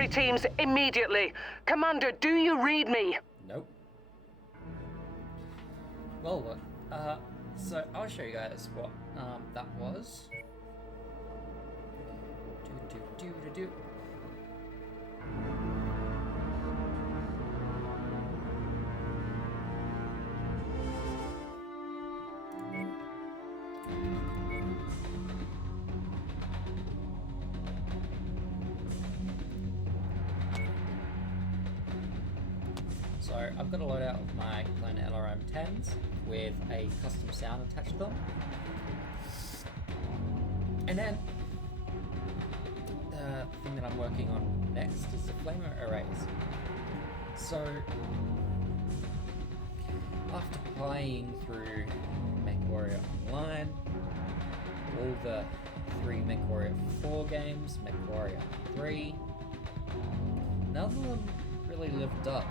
recovery teams immediately. Commander, do you read me? Nope. Well, look, so I'll show you guys what that was. Do. So I've got a loadout of my clan LRM-10s with a custom sound attached to them. And then the thing that I'm working on next is the Flamer arrays. So after playing through MechWarrior Online, all the 3 MechWarrior 4 games, MechWarrior 3, none of them really lived up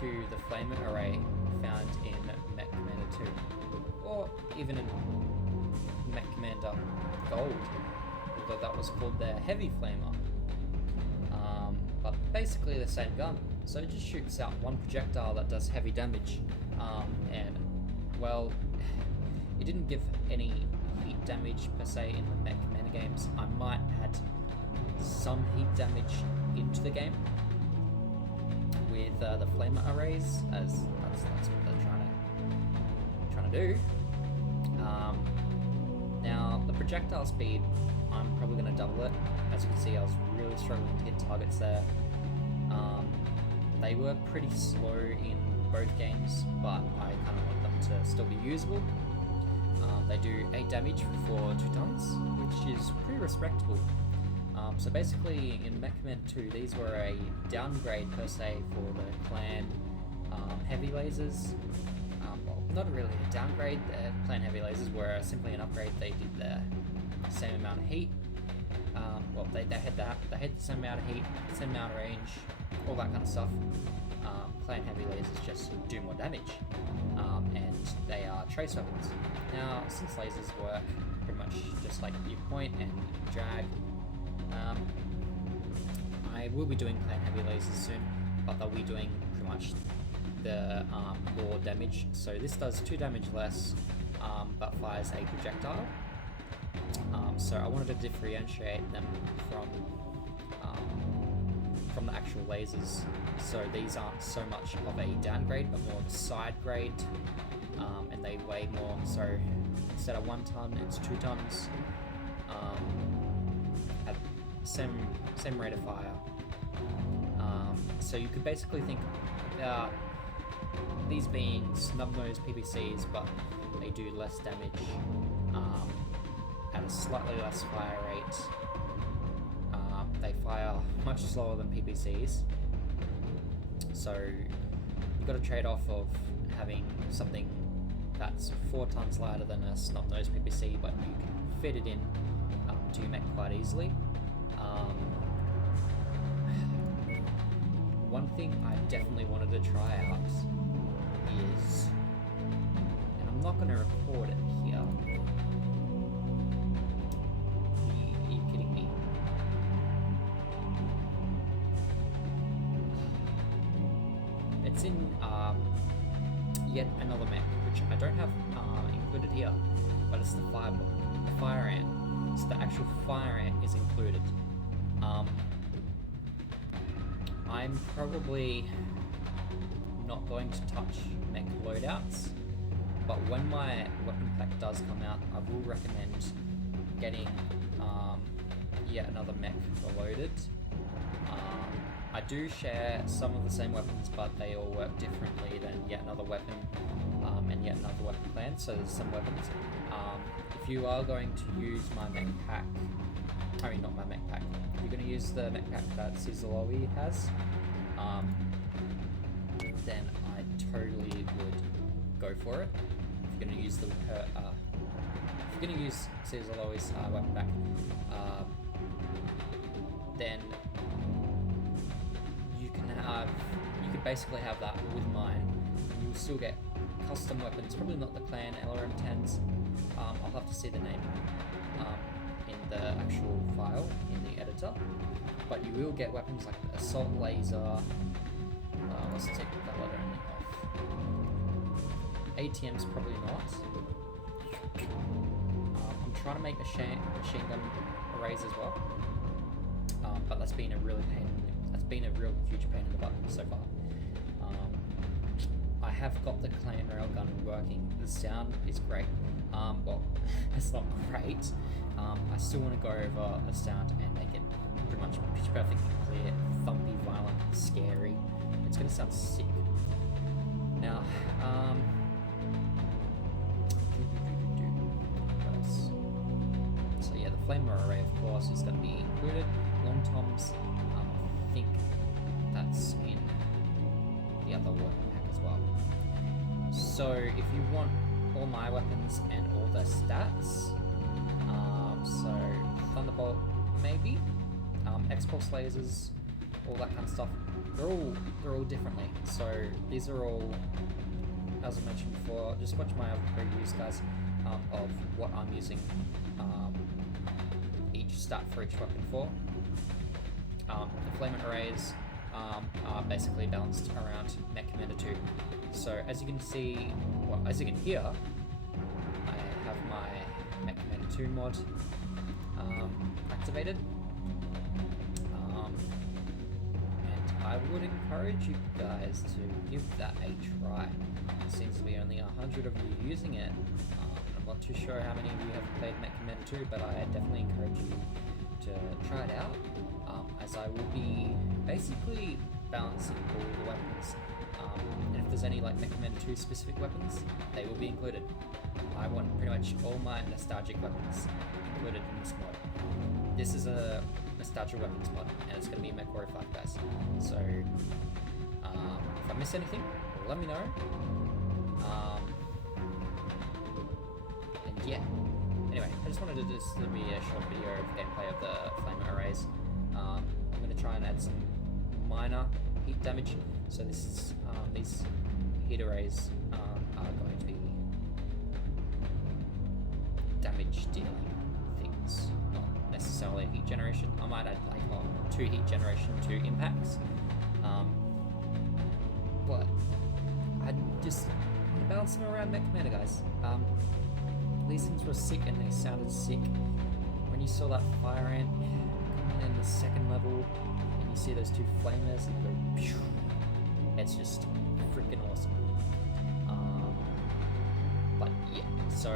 to the Flamer array found in Mech Commander 2, or even in Mech Commander Gold, although that was called their Heavy Flamer. But basically the same gun, so it just shoots out one projectile that does heavy damage, and well, it didn't give any heat damage per se in the Mech Commander games. I might add some heat damage into the game with the Flamer arrays, as that's what they're trying to do. Now the projectile speed, I'm probably going to double it. As you can see, I was really struggling to hit targets there. They were pretty slow in both games, but I kind of want them to still be usable. They do 8 damage for 2 tons, which is pretty respectable. So basically in Mech Commander 2, these were a downgrade per se for the clan heavy lasers. Well, not really a downgrade, the clan heavy lasers were simply an upgrade. They did the same amount of heat. Well, they had that. They had the same amount of heat, same amount of range, all that kind of stuff. Clan heavy lasers just do more damage, and they are trace weapons. Now, since lasers work pretty much just like you point and drag, I will be doing clan heavy lasers soon, but they'll be doing pretty much the more damage. So this does 2 damage less, but fires a projectile. So I wanted to differentiate them from the actual lasers. So these aren't so much of a downgrade, but more of a side grade, and they weigh more. So instead of 1 ton, it's 2 tons. At same rate of fire. So you could basically think about these being snub-nosed PPCs, but they do less damage at a slightly less fire rate. They fire much slower than PPCs, so you've got a trade-off of having something that's 4 tons lighter than a snub-nosed PPC, but you can fit it in to your mech quite easily. One thing I definitely wanted to try out is, and I'm not going to record it here. Are you kidding me? It's in yet another mech, which I don't have included here, but it's the fire ant. So the actual fire ant is included. I'm probably not going to touch mech loadouts, but when my weapon pack does come out, I will recommend getting yet another mech loaded. I do share some of the same weapons, but they all work differently than yet another weapon and yet another weapon clan. So there's some weapons. If you are going to use my mech pack, I mean not my mech pack, you're going to use the mech pack that Sizzalowi has, then I totally would go for it. If you're going to use the if you're going to use Sizzalowi's weapon pack, then you could basically have that with mine. You will still get custom weapons, probably not the clan LRM-10s. I'll have to see the name in the actual file in the editor, but you will get weapons like the assault laser. Let's take that letter off. ATM's probably not. I'm trying to make machine gun arrays as well, but that's been a real huge pain in the butt so far. I have got the clan railgun working. The sound is great. Well, it's not great. I still want to go over the sound and make it pretty much pitch perfectly clear, thumpy, violent, scary. It's gonna sound sick. Now, so yeah, the flamer array, of course, is going to be included. Long toms, I think that's in the other weapon pack as well. So if you want all my weapons and all their stats, so Thunderbolt maybe, X-Pulse lasers, all that kind of stuff, they're all differently. So these are all, as I mentioned before, just watch my other reviews, guys, of what I'm using each stat for each weapon for. The flaming arrays are basically balanced around Mech Commander 2. So as you can see, well, as you can hear, I have my Mech Commander 2 mod activated. And I would encourage you guys to give that a try. There seems to be only 100 of you using it. I'm not too sure how many of you have played Mech Commander 2, but I definitely encourage you to try it out, as I will be basically balancing all the weapons. And if there's any like Mech Commander 2 specific weapons, they will be included. I want pretty much all my nostalgic weapons included in this mod. This is a nostalgia weapons mod, and it's going to be MW5, guys. So if I miss anything, let me know. And yeah. Anyway, I just wanted to be a short video of gameplay of the flamer arrays. I'm going to try and add some minor heat damage. So this is these heat arrays are going to be damage dealing things, not necessarily heat generation. I might add like 2 heat generation, 2 impacts. But I just want to balance them around Mech Commander, guys. These things were sick and they sounded sick. When you saw that fire ant coming in the second level and you see those 2 flamers and go pew, it's just freaking awesome. But yeah, so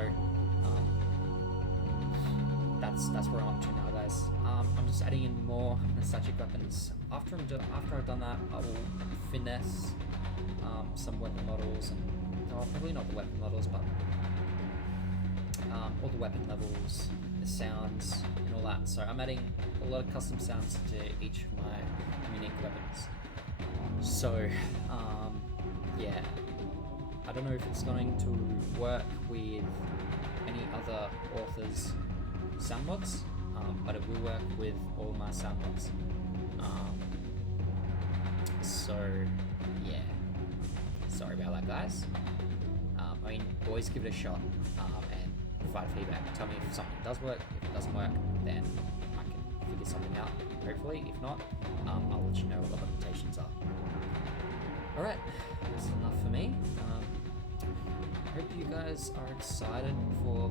that's where I'm up to now, guys. I'm just adding in more nostalgic weapons. After I've done that, I will finesse some weapon models, and probably not the weapon models, but all the weapon levels, the sounds, and all that. So I'm adding a lot of custom sounds to each of my unique weapons. So yeah, I don't know if it's going to work with any other authors' sound mods, but it will work with all my sound mods. So yeah, sorry about that, guys. I mean, always give it a shot and provide feedback. Tell me if something does work. If it doesn't work, then I can figure something out, hopefully. If not, I'll let you know what the limitations are. Alright, that's enough for me. I hope you guys are excited for